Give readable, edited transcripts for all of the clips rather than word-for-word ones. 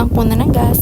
Tank muna ng gas.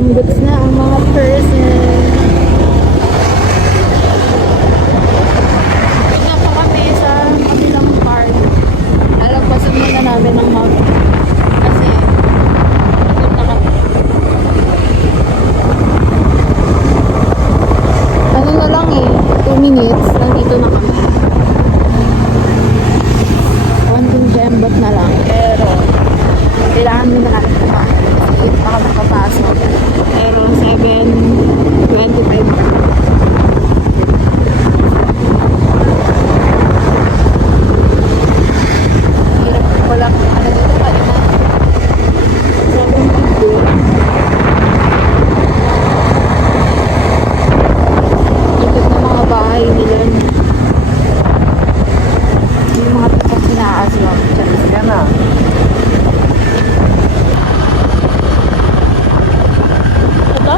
Goods na ang mga person. Tingnan po kami sa kabilang park. Alagpasan muna namin ng map. Kasi doon na kami. Ano na lang 2 minutes. Nandito na kami. Konting jembot na lang. Pero kailangan mo na natin pa. Kasi 8 pa kami papasok. Pero 7:25 pa. Hirap ko lang. Ano dito pa rin na? Sobrang pagdo. Ikot na mga bahay nila. Yung mga tapos sinaaswang. Yan na.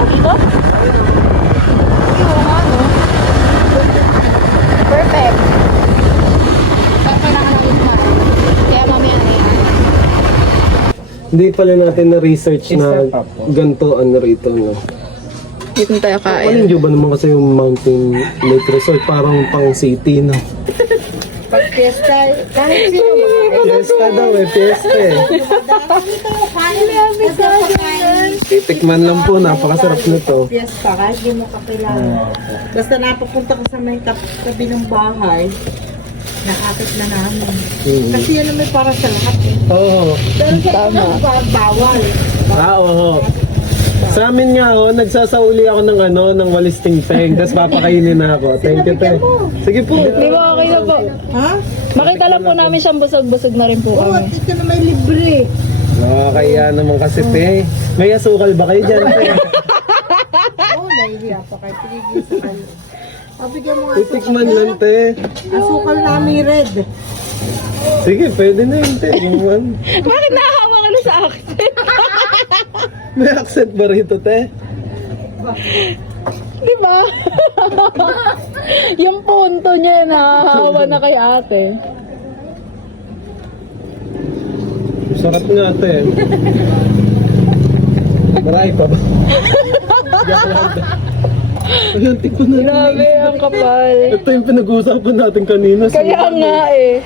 Dito? Yung ano? Perfect. Kailangan natin natin. Kaya mamaya na yan. Hindi pala natin na-research na ganito ano rito, no? Dito tayo kain. Alin ba naman kasi yung Mountain Lake Resort parang pang city, no? Pag fiesta, kahit sino Fiesta daw fiesta Titikman lang po, napakasarap nito. fiesta, kahit di mo kakilala. Basta napapunta ka sa may tabi ng bahay, nakakit na namin. Kasi yan naman para sa lahat eh. Oo. Pero sa ibang bawal. Oo. Sa amin nga nagsasauli ako ng ng walis tingpeng, tapos papakainin na ako. Thank you, te. Sige po. Di ba okay na po? Ha? Makita lang po namin siyang busog-busog na rin po Oo, kami. at ito na may libre. Nakakaya naman kasi, te. May asukal ba kayo dyan, te? Oo, nahihiya pa kayo. Pinigil sa kayo. Bigyan mo nga Titikman lang, te. asukal namin red. Sige, pwede na yun, te. Yung ano. Bakit nahahawa ka na sa akin? May accent ba rito, te? Di ba? Yung punto niya, nahahawa na kay ate. Sarap nga, te. Marami pa ba? Ayan, tikman na. Grabe, ang kapal. Ito yung pinag-uusapan natin kanina. Kaya nga eh.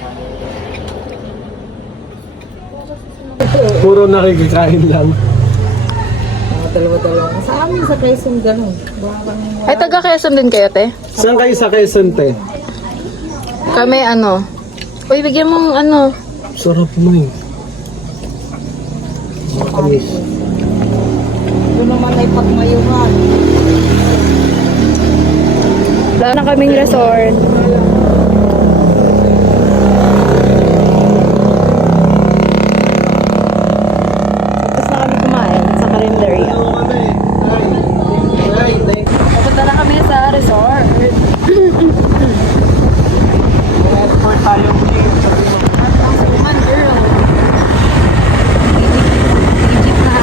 Puro nakikikain lang. Mga dalawa-dalawa. Sa amin sa Quezon ganun. Barang Ay, taga Quezon din kayo, te? Saan kayo sa Quezon, te? Kami ano? Uy, bigyan mong ano. Sarap mo eh. Makamis. doon naman ay pagmayungan. Wala na kaming resort. Tapos na kami kumain sa karinderya. Ano kami? Ay, Papunta na kami sa resort. export tayo. Suman, girl. Egypt na.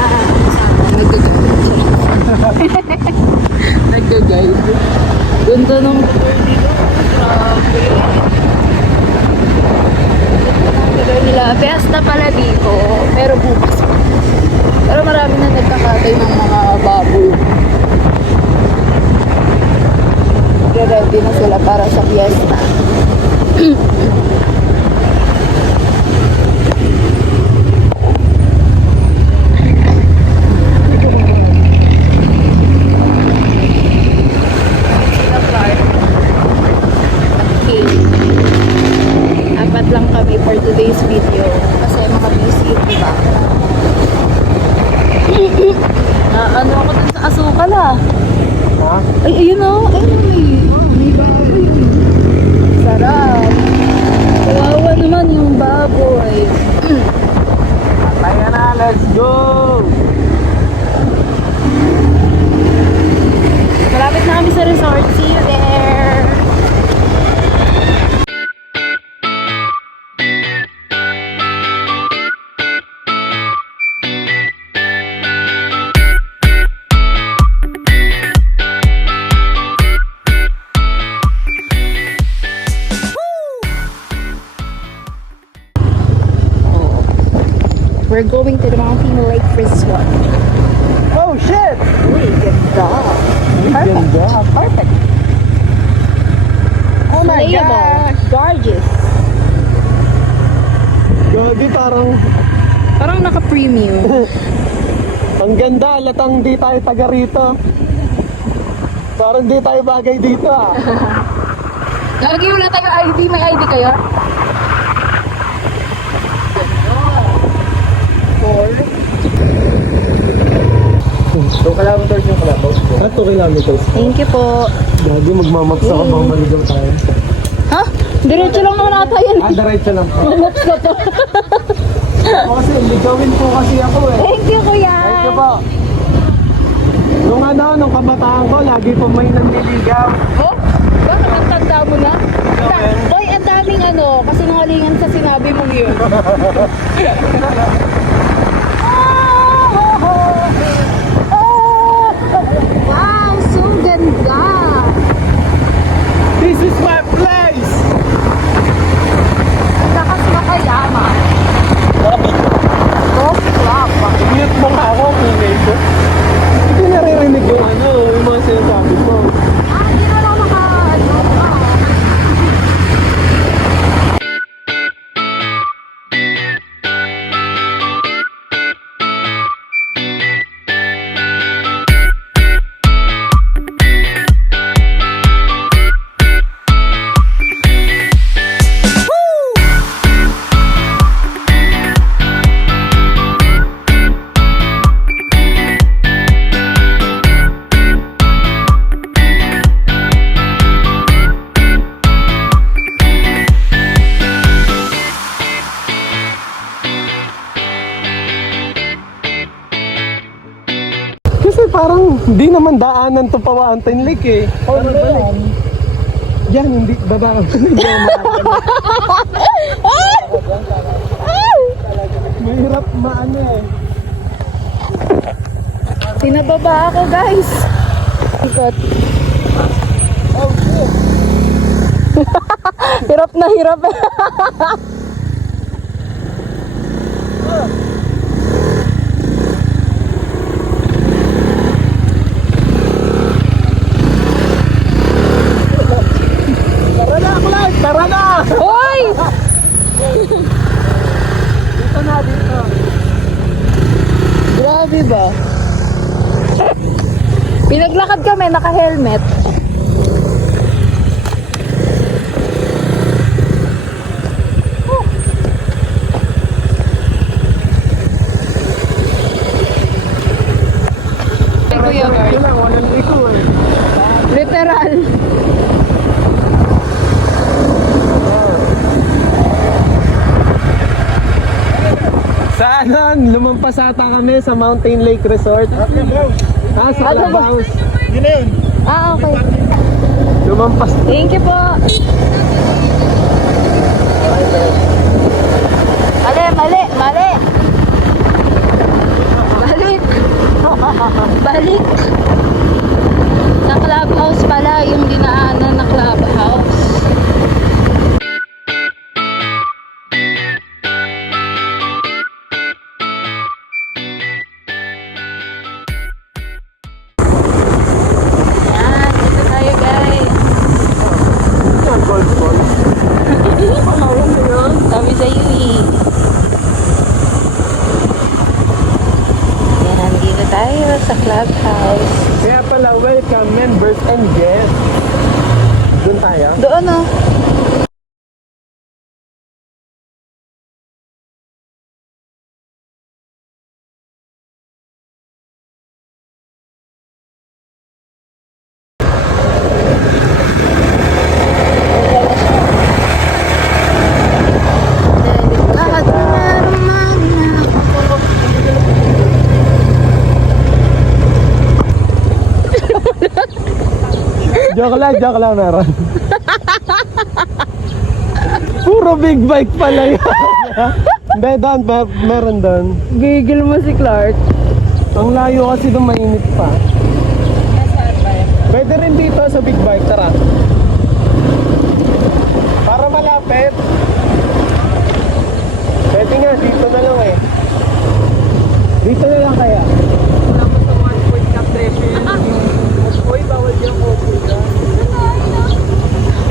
Nag-guide. Ganda ng lugar dito. Grabe. Ang lugar nila. Fiesta pala dito. Pero bukas pa. Pero marami na nagkakatay ng mga baboy. Ready na sila para sa fiesta. Okay. Apat lang kami for today's video. Kasi mga busy, di ba? Ano ako dun sa asukal ah. Ha? Ay, ayun o. May baboy. Sarap. Kawawa naman yung baboy. Kaya na, let's go! Malapit na kami sa resort. See you there. We're going to the Mountain Lake Resort. Oh, shit! Uy, ganda. Perfect. Ganda. Perfect. Oh my Playable. gosh! Gorgeous. Gagi, Parang naka-premium. ang ganda, latang di tayo taga rito. Parang di tayo bagay dito ah. Lagi wala tayo ID. May ID kayo? So, kilometers yung kalabaw? 2 kilometers. Thank you po. Gagi, magmamaps ako bang maligaw tayo. Ha? Diretso lang naman ata yan. Diretso lang po. Mamops ka to. Kasi, ligawin po kasi ako eh. Thank you, kuya. Thank you po. Nung kabataan ko, lagi po may nanliligaw. Oh? Bakit ang tanda mo na? Hoy, ang daming ano, kasi nangalingan sa sinabi mong yun. Wow, so ganda. This is my place! Lakas makayaman. Golf club. Mute mo nga ako, ingay ko. Hindi naririnig yung ano, yung mga sinasabi ko. Hindi na lang ano. parang hindi naman daanan to Pawaantin Lake eh. Oh, yan. Yan, hindi dadaan. Hindi ako mahirap maano eh. Pinababa ako, guys. Ikot. Oh shit. Hirap na hirap. Tara na, Clark! Tara na! Hoy! Dito na, dito. Grabe ba? Pinaglakad kami, naka-helmet. Kuya Guard. Ito lang, walang liko eh. Literal. Saan? Lumampas ata kami sa Mountain Lake Resort. Ah, sa Clubhouse. Yun na yun. Ah, okay. Lumampas. Thank you po. Mali, mali, mali. Balik. Balik. Sa clubhouse pala, yung dinaanan na clubhouse. Yan, dito tayo guys. Yan, golf ball. Sabi sa iyo eh. Yan, dito tayo sa clubhouse. Kaya pala, welcome members and guests. Doon tayo. Doon oh. Lahat na naman ako. Joke lang meron. Puro big bike pala yun. Hindi, doon, meron doon. Gigil mo si Clark. Ang layo kasi doon mainit pa. Pwede rin dito sa big bike, tara. Para malapit. Pwede nga, dito na lang eh. Dito na lang kaya.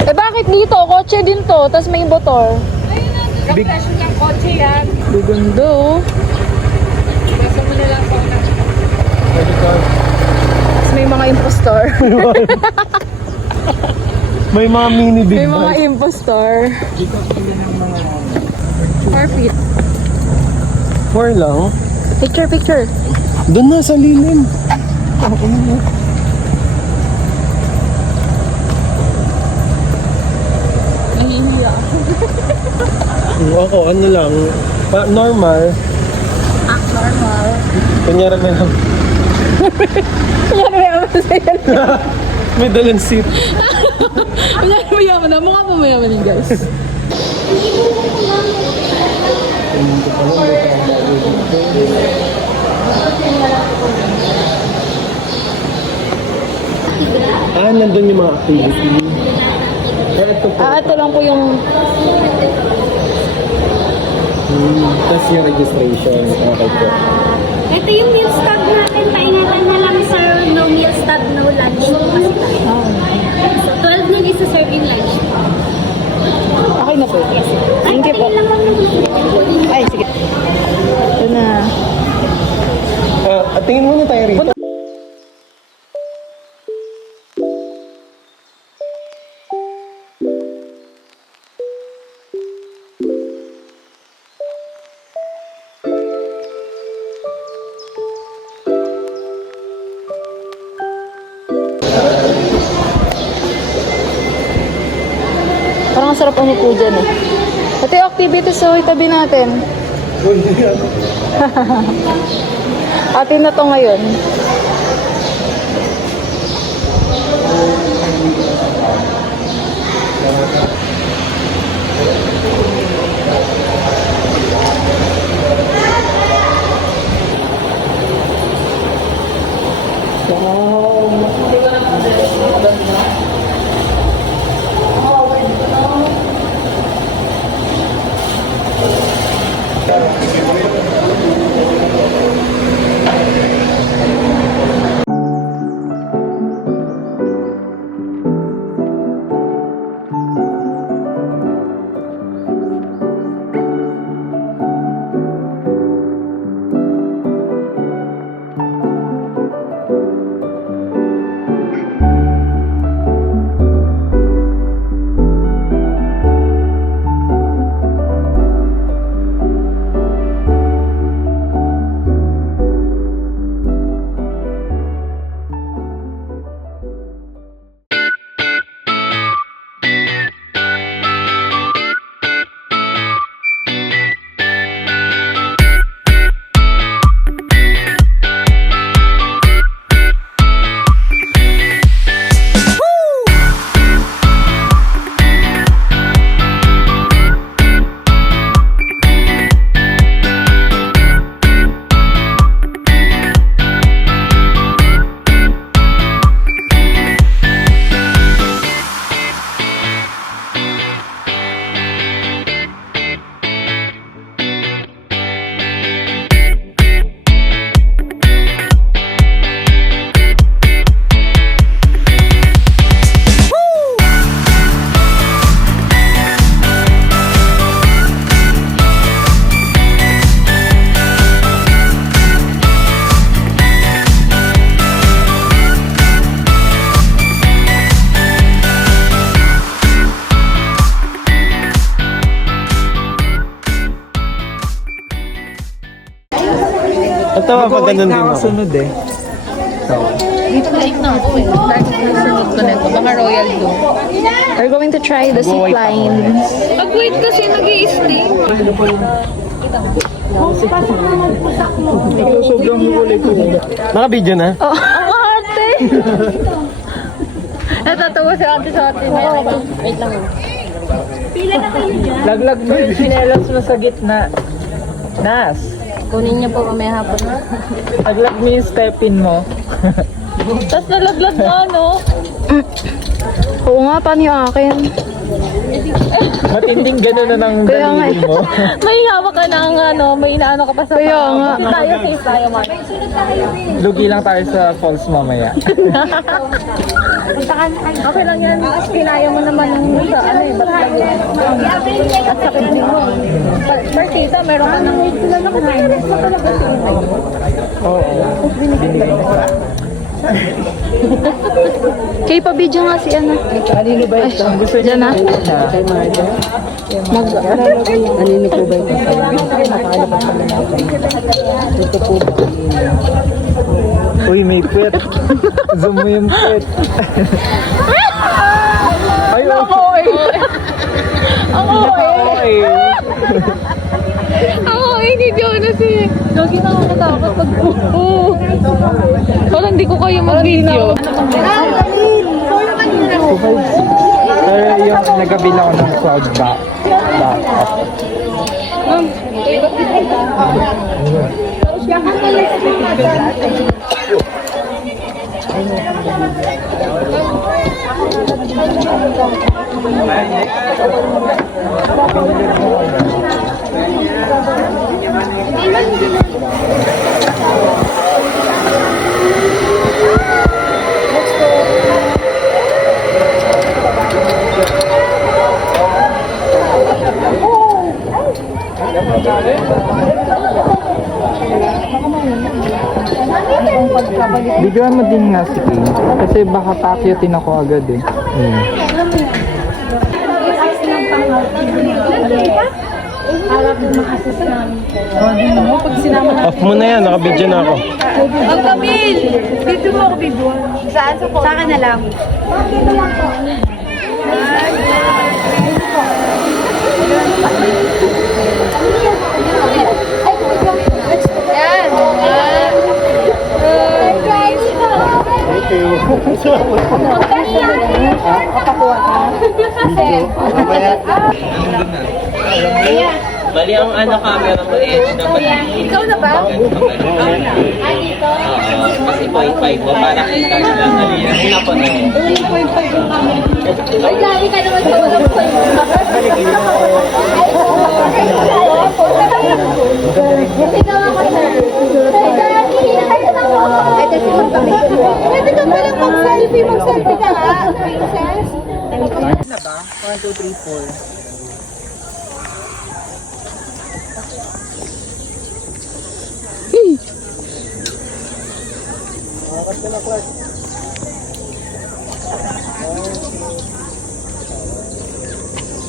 Eh bakit dito? Kotse din to, tas may motor. Big, Gugundo. pwede ka. Tas may mga impostor. May mga mini big May mga bike. impostor. 4 feet. 4 lang. Picture, picture. Doon na sa lilim. Ang init. Nahihiya. Ako, ano lang, normal. Normal. Kunyari may, Yan, mayaman sa'yo. may dalang seat. Yan, mayaman na. Mukha po mayaman yun, guys. Ah, nandun yung mga activity. Eh, ito po. Ito lang po yung... Tapos yung registration. Okay po. Ito yung meal stub natin. Paingatan na lang, sir. No meal stub, no lunch. Kasi so, 12 nun is a serving lunch. Okay na po. Thank you po. Ay, sige. Ito na. Tingin muna tayo rito. Parang ang sarap umupo dyan eh. Pati yung activities so itabi natin. Atin na to ngayon. Ito, maganda din ako. Sunod eh. Dito like na ako eh. Dahil sunod ko na ito. Baka Royal do. We're going to try the zip line. Pag-wait kasi nag-i-stay. Sobrang huli ko. Naka-video na? Oh, ang arte! Natatawa si ate sa atin. Wait lang. Pila na kayo dyan. Laglag mo yung sinelas mo sa gitna. Nas. Kunin niyo po mamaya hapon. Laglag mo yung step-in mo. Tapos nalaglag na, no? Oo nga, paano yung akin? Matinding gano'n na ng Kaya nga daliri mo. May hawak ka ng ano, may inaano ka pa sa Kaya nga. Tayo, safe tayo, man. Lugi lang tayo sa falls mamaya. Okay lang yan. Kinaya mo naman ng sa ano eh, ba't lang yan? At sa din mo. Partita, meron ka ng nakatalis mo talaga siya. Oo. Kay pa-video nga si ano. Kanino ba ito? Gusto niya Diyan na. Kanino po ba ito? Ito po. Uy, may pet. Zoom mo yung pet. Ay, ako eh. Ako eh. Ako eh, hindi Jonas eh. Lagi na ako natakot pag parang hindi ko kaya mag-video. Pero yung nagabila ko ng cloud back up. Bigyan mo din nga si King. Kasi baka pakyutin ako agad eh. Off mo na yan, naka-video na ako. Ang Camille! Dito mo ako video. Saan? Sa akin na lang. Thank you. Bali ang ano camera mo dapat Ikaw na ba? dito. Kasi 0.5 mo para kita nila na liyan. Una po na yun. 0.5 yung camera. Ay, lagi ka naman sa walang sa'yo. Ikaw ako, sir. Ay, kasi magpapit. Pwede ka palang mag-selfie. Mag-selfie ka nga, princess. Na ba? 1, 2, 3, 4.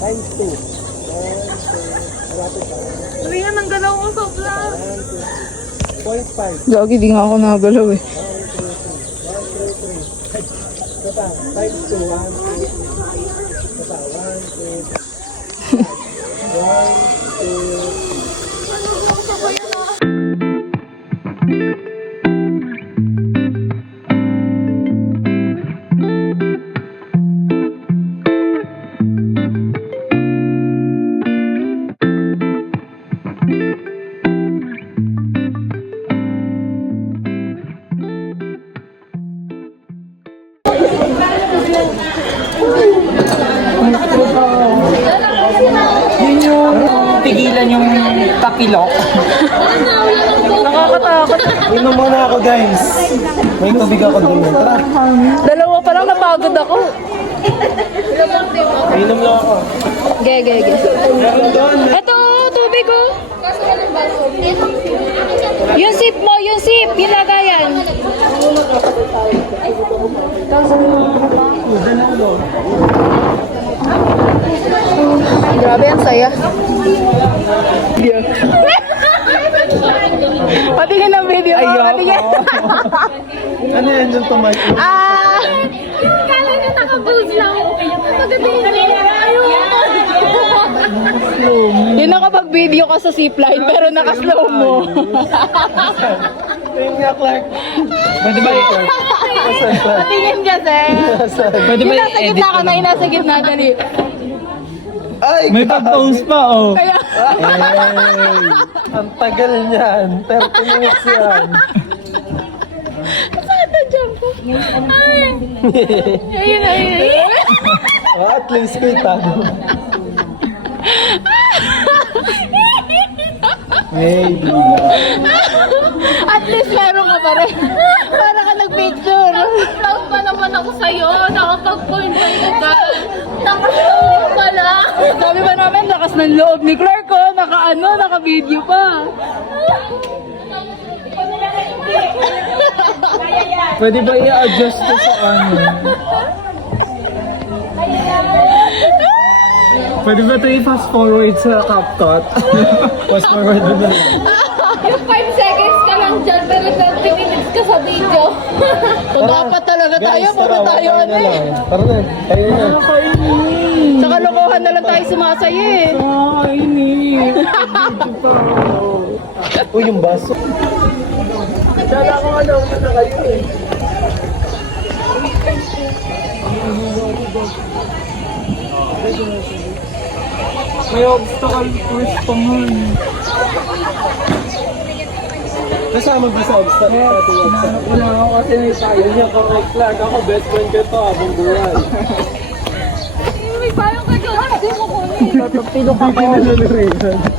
Times 2. Sabi nga ng galaw mo sa vlog. 0.5. Lagi di nga ako nagalaw eh. Times 2. 1, 2. Yun yung pigilan yung pakilok. Nakakatakot. Inom muna ako guys. May tubig ako dun. Tara. Dalawa pa lang napagod ako. Inom lang ako. Ge. Meron doon. Ito, tubig ko. Yung sip mo, yung lagayan. Grabe, ang saya. Patingin ng video ko, patingin. Ano yan yung tumayo? Kala niya naka-pose lang. Pagdating na rin. Yung nakapag-video ka sa zipline pero naka-slow mo. Ayun nga, Clark. Pwede ba Patingin kasi. Pwede Yung ba nasa i-edit gitna ka ko? na, yung nasa gitna, dali. Ay, May pag-post pa, oh. Kaya, ang tagal niyan. 30 minutes yan. saan na dyan po? Ay. Ayun. Oh, at least kita. Maybe. At least meron ka pa rin. Para ka nag-picture. Proud pa naman ako sa'yo. Nakapag-point ka. Nakapag-point pala. Sabi ba namin, lakas ng loob ni Clark, oh. Naka-video pa. Pwede ba i-adjust ko sa ano? Pwede ba ito i-fast forward sa CapCut? Fast forward mo na lang. Yung 5 seconds ka lang dyan, pero 30 minutes ka sa video. Kung dapat talaga tayo, Guys, puro tara, tayo wakain ano na eh. lang. Tara na, tayo na. Sa kalokohan na lang tayo sumasaya eh. Uy, yung baso. Kala ko ano, na kayo eh. May obstacle course pa man. Kasama ba sa obstacle? Wala ako kasi may tayo. Yun yung correct, Clark. Ako, best friend ko ito habang buhay. May payong ka dyan. Hindi mo kunin.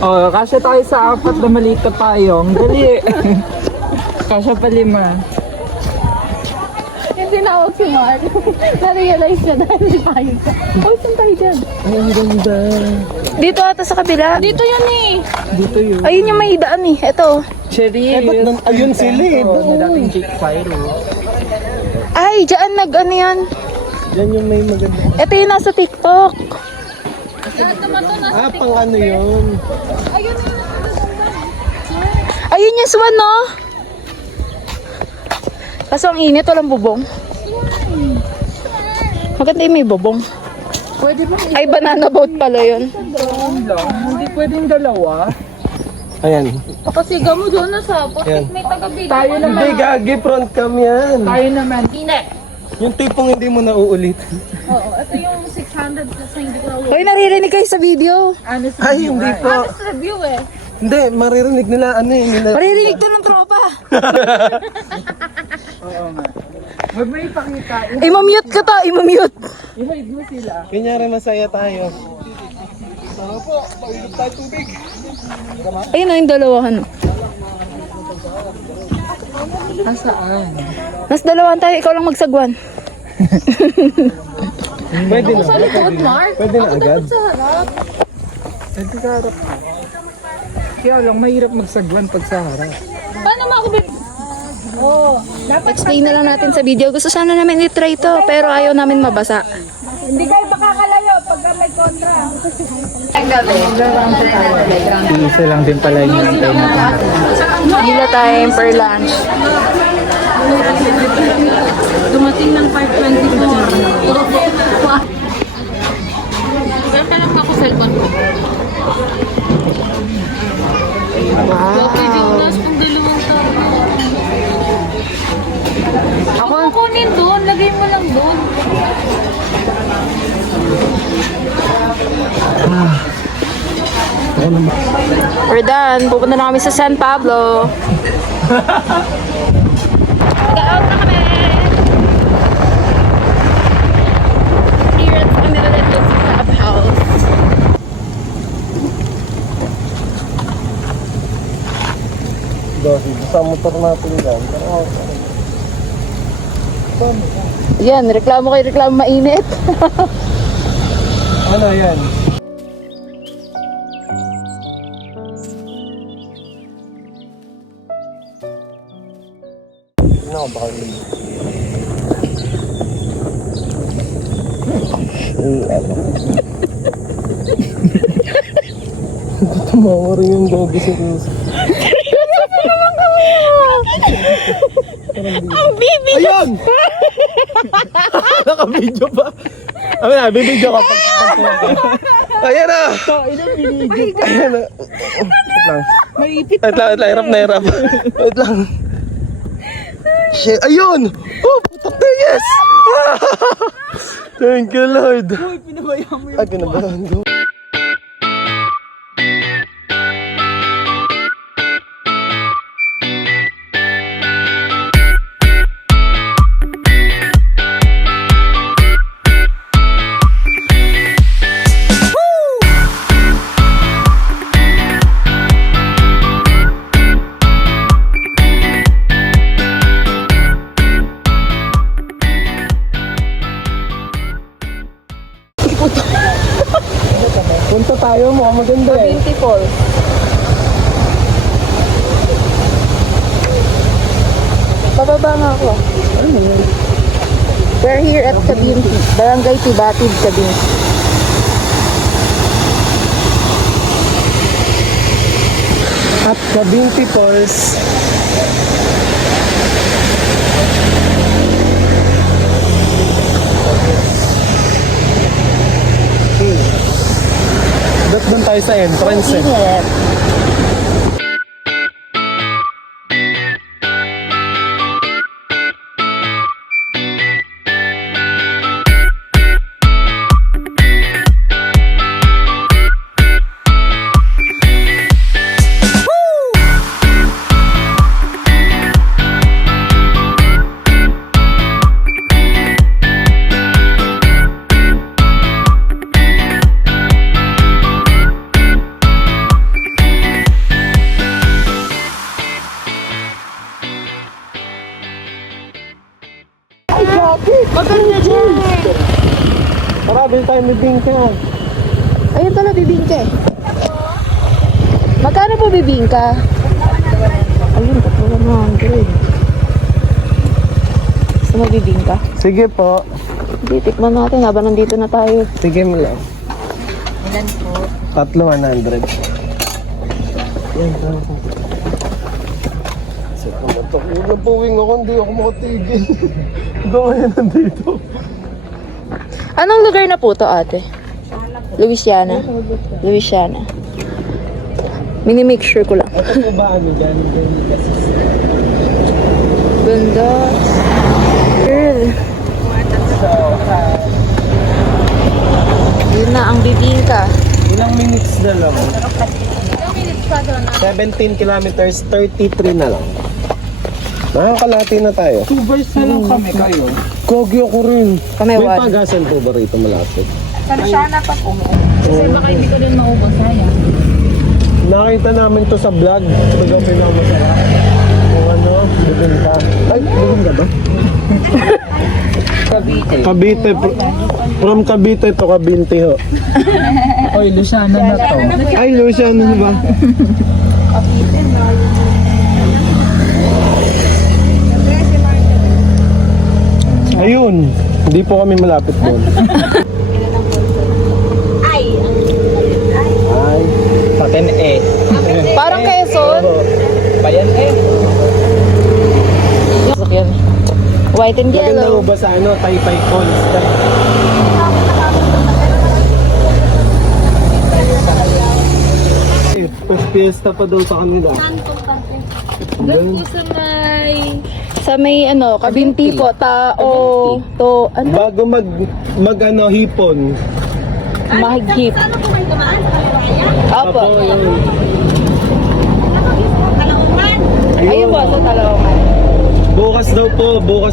Oh, kasya tayo sa 4 na maliit na payong. Dali. Kasya pa 5. Yung tinawag si Mark. Na-realize na dahil may payong ka. Oh, saan tayo dyan? Ay, ang ganda. Dito ata sa kabila. Dito yan eh. Dito yun. Ayun yung may daan eh. Ito. Cherry. Ayun sila eh. Oh, dating Jake Pyro. Ay, dyan ano yan. Yan yung may maganda. Ito yung nasa TikTok. Pang ano yun? Ayun yung swan, no? Kaso ang init, walang bubong. Maganda yung may bubong. Pwede ba? Ay, banana boat pala yun. Hindi pwedeng dalawa. Ayan. Kapasiga mo doon na sa Yan. may taga-video. Tayo naman. Hindi, gagi, front cam yan. Tayo naman. Hindi. Yung tipong hindi mo na uulitin. Oo, ito yung 600 kasi hindi ko na Hoy, naririnig kayo sa video. honest Ay, hindi po. honest review eh. Hindi, maririnig nila ano eh. Nila... Maririnig to ng tropa. Huwag mo ipakita. I-mute ko to, i-mute. I-hide mo sila. Kunyari masaya tayo. Ayun na yung dalawahan. Asaan? Mas dalawahan tayo, ikaw lang magsagwan. Pwede na. Sa likod, Mark. Pwede na agad. Sa harap. Pwede ka harap. Kaya lang, mahirap magsagwan pag sa harap. Paano mo ako Oh, dapat Explain na lang natin sa video. Gusto sana namin i-try to, pero ayaw namin mabasa. hindi kayo makakalayo pagka may kontra. Isa lang din pala yung nantay natin. Gila time per lunch. Dumating ng 5:24. Kaya pa lang ako cellphone ko. Okay, Jonas, kung dalawang tao. Ako kunin doon, lagay mo lang doon. We're done. Pupunta na kami sa San Pablo. Mag-out na kami. Here at Manila Let's Clubhouse. Dahil sa motor natin yan. Yan, reklamo kayo, reklamo mainit. Ano yan? No, baka tumawa rin yung gogo sa Diyos. Ang bibi! Ayun! Naka-video pa. Ano na, bibidyo ka pag ayan na! Ayan na. Wait lang. Maipit. Wait lang, hirap na hirap. Wait lang. Shit, ayun! Oh, putak na, yes! Thank you, Lord. Uy, pinabayaan mo Ay, pinabayaan ko. Punta tayo, mukhang maganda eh. Beautiful. Bababa nga ako. We're here at Cabinti. Barangay Tibatid, Cabinti. At Cabinti Falls. Ba't doon tayo sa entrance eh? Init. Maganda dyan. Tara, bilhin tayo may bingka. Ayun pala, bibingka eh. Magkano po bibingka? Ayun, 100. Gusto mo bibingka? Sige po. Titikman natin habang nandito na tayo. Sige mo lang. Ilan po? 300. Yan, tara. Kasi pumatok. Nabuwing ako, hindi ako makatigil. Gawin nandito. Anong lugar na po to, ate? Louisiana. Louisiana. Mini-make sure ko lang. Ito po ba ano dyan? Ganda. Girl. Yun na, ang bibingka. Ilang minutes na lang? 17 kilometers, 33 na lang. Nakakalati na tayo. 2 bars na lang kami kayo. Kogi ako rin. Kami May one. pagasan po ba rito malapit? Sana pa po. Kasi baka hindi ko din maubos. Sayang. Nakita namin to sa vlog. Ito daw pinakamasarap. Kung ano, bubin pa. Ay, bubin ka ba? Cavite. Cavite. From Cavite to Cabinte ho. Oy, Luciana na to. Ay, Lucian, ano ba? Ayun, hindi po kami malapit doon. Ay. Paten eh. Parang Quezon. Bayan eh. Sakyan. White and Maganda yellow. ho ba sa ano, Taytay Falls? Fiesta pa daw sa kanila. Sa may ano, Kabinti po, tao, to, ano, Bago mag ano, hipon. mahigpit. Opo. Apo, yun. Ayun po, sa Talongan. Bukas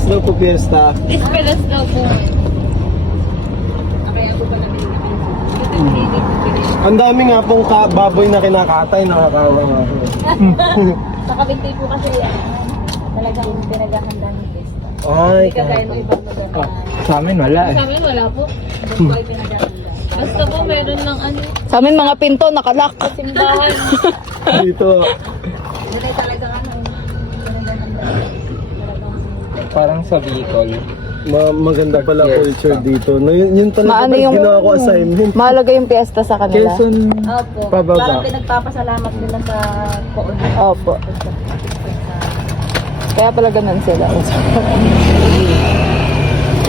daw po fiesta. Esperas daw po. Ang dami nga pong baboy na kinakatay, nakakawa nga po. Sa Cavite po kasi talagang pinaghahanda ng pesta. Ay, Hindi kagaya ng ibang lugar na Sa amin wala eh. sa amin wala po. Doon po ay pinaghahanda. Basta po meron ng ano, Sa amin mga pinto, nakalak. simbahan. dito. Doon ay talagang ano, pinaghahanda. Parang sa Bicol. Maganda pala culture dito. No, yun talaga Maano yung- ginawa ko assignment. Mahalaga yung piyesta sa kanila. Quezon. Opo. Pababa. Parang pinagpapasalamat nila sa poon. Opo. Kaya pala ganun sila.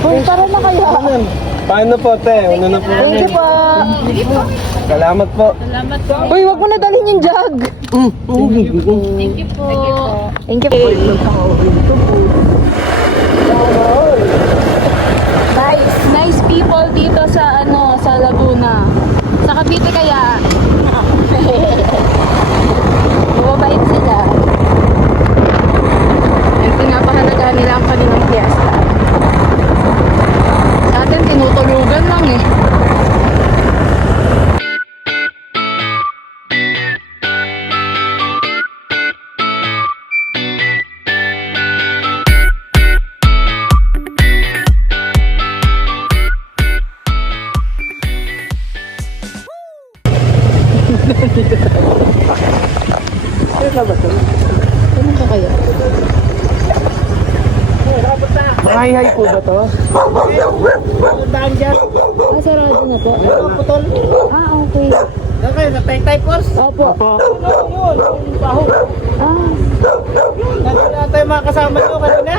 Uy, tara na kaya. Paano po, te? Ano na po? Thank you po. Salamat po. Salamat po. Uy, wag mo na dalhin yung jug. Thank you po. Thank you po. Nice people dito sa ano, sa Laguna. Sa Cavite kaya. Mababait sila. Yung pinapahalagahan nila ang kanilang fiesta. Sa atin, tinutulugan lang eh. Ano ka kaya? Mahihay po ba to? Ah, sarado na po. Ah, okay. Okay, sa Taytay Falls. Opo. Opo. Ah, Nandun na tayo mga kasama nyo kanina.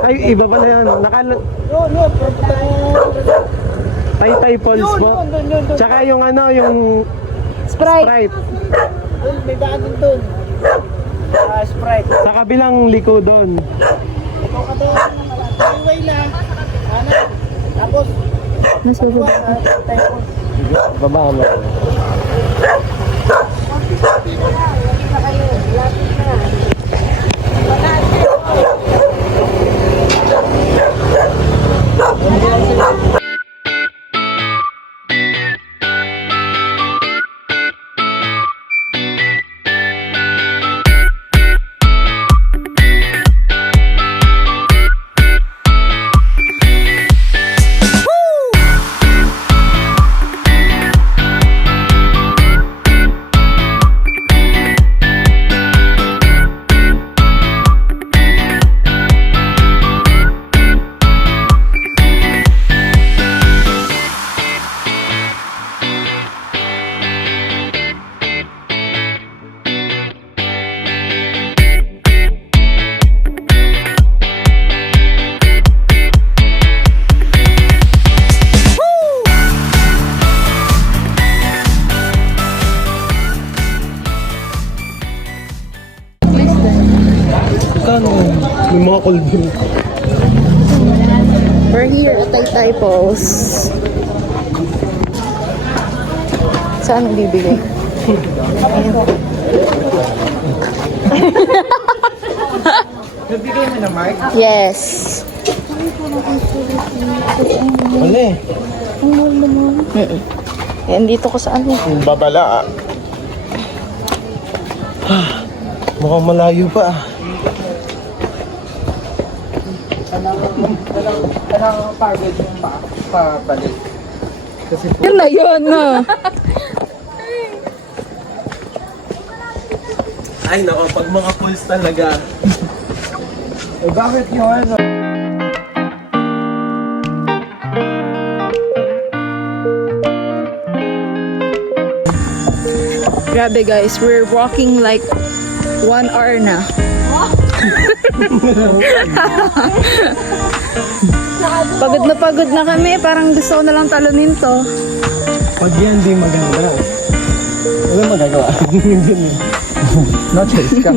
Ay, iba pala yan. Yun. Taytay Falls po. Tsaka yung ano, yung Sprite. Sprite. Doon, may daan din doon. Sprite. Sa kabilang liko doon. Ikaw ka doon. Highway na. Ano? Tapos, Mas buwan sa Taytay Falls. Baba mo. Kano? May mga cold drink. We're here at Taytay Falls. Saan bibigay? Nabigay mo na, Mark? Yes. Wala eh. Yan, dito ko sa ano. Babala. Mukhang malayo pa. Parang pagod yung pabalik. Kasi Yun na yun, no? Ay nako, pag mga pools talaga. eh, bakit yung ano? Grabe guys, we're walking like 1 hour na. Pagod na kami, parang gusto ko na lang talunin to. Pag yan di maganda. Wala magagawa. No choice ka.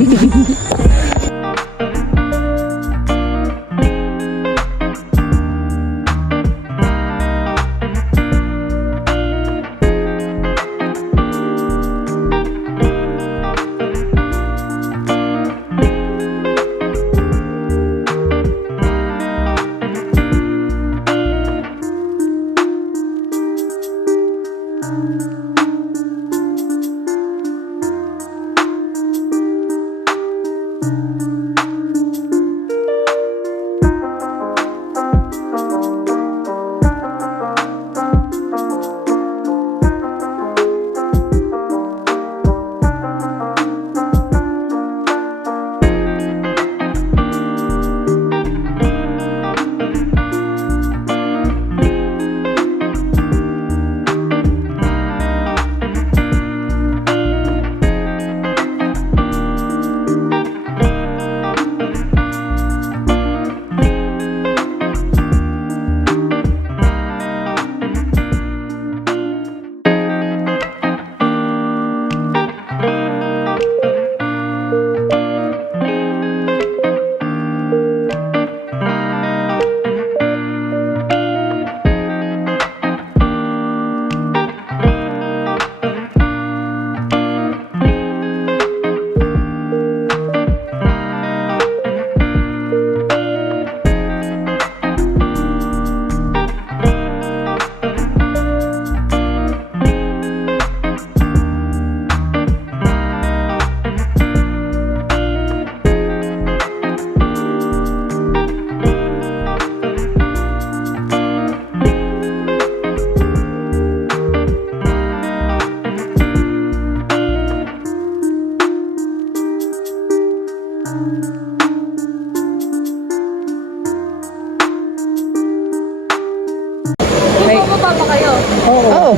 Bumaba ba kayo? Oh.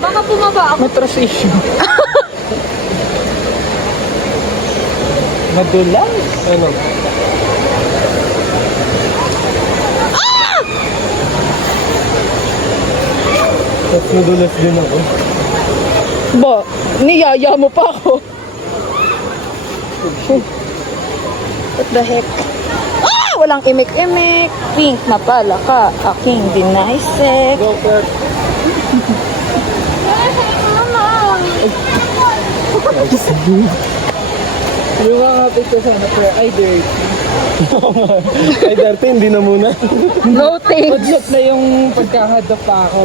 Baka bumaba ako. Matrasisyo. Madulas. Ano? Tapos nadulas din ako. Ba, niyaya mo pa ako. What the heck? Ah! Walang imik-imik. Pink na pala ka. Aking dinaisek. Go, Kurt. Yung mga picture sa prayer, ay dirty. Ay, darte, hindi na muna. No thanks. Padlot na yung pagkahadap pa ako.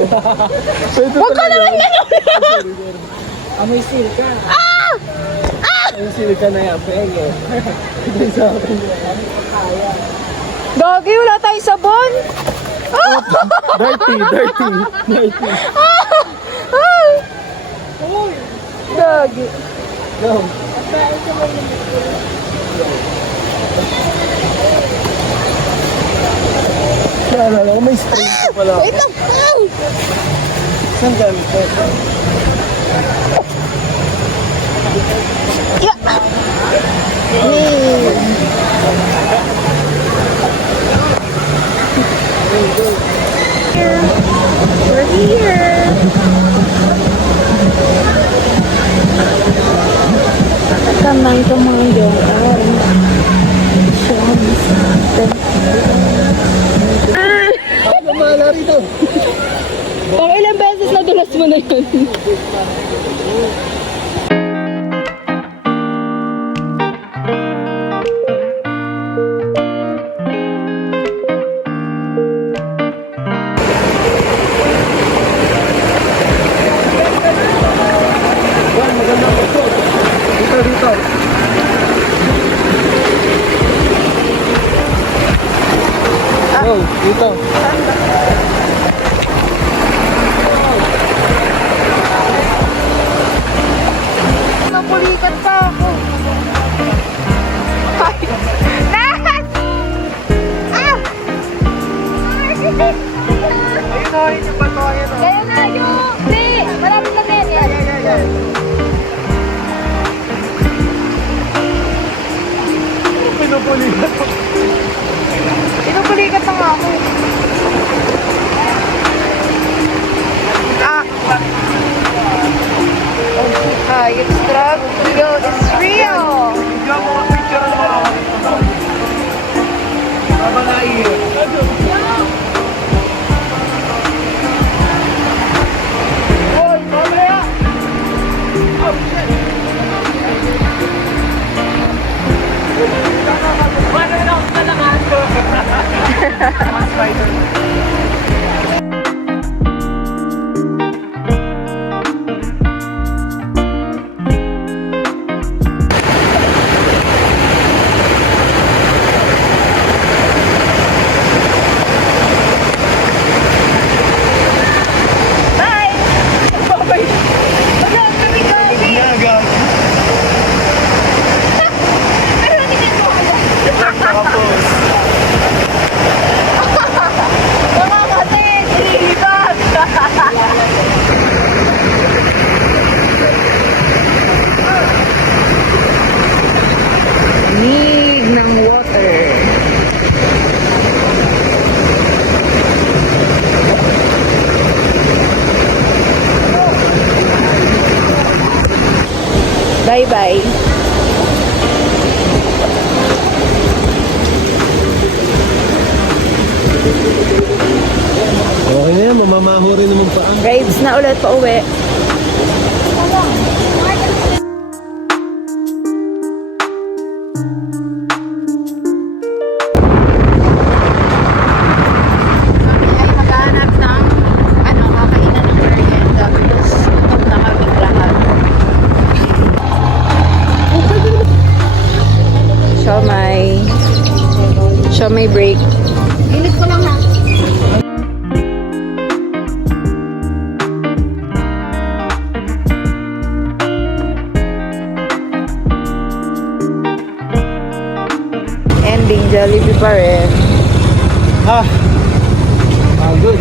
Huwag ka naman ganun. Amoy seal ka. Ang silika na yan, penge. Hindi sa akin. Gagi, wala tayong sabon. Dirty. Gagi. Go. Naalala ko, may string pa pala. Wait lang. Ow! Saan gamit ko? Yeah. Hey. We're here. Kamay tumayo. Lumala rito. Pang ilang beses na dulas mo mo na yun. Dito, dito. Go, dito. Napulikat pa ako. Nas! Ah! Ayun o, yun yung bato, ayun o. Kaya na yun! Hindi! Malapit lang yan. Yan. Pinupulikat. Inupulikat na nga ako. It's struggle is real. Bigyan mo ang picture mo. Babalain. Hoy, mamaya! Oh, shit! Paano na ako talagaan ko? Spider. Nig ng water. Bye-bye. Okay na yan, mamamaho rin naman pa. Rides na ulit pa uwi. Kami ay maghahanap ng kakainan ng merienda. Gutom na kami lahat. Siomay break. Init ko lang ha. Ending Jollibee pa rin. Ah, good.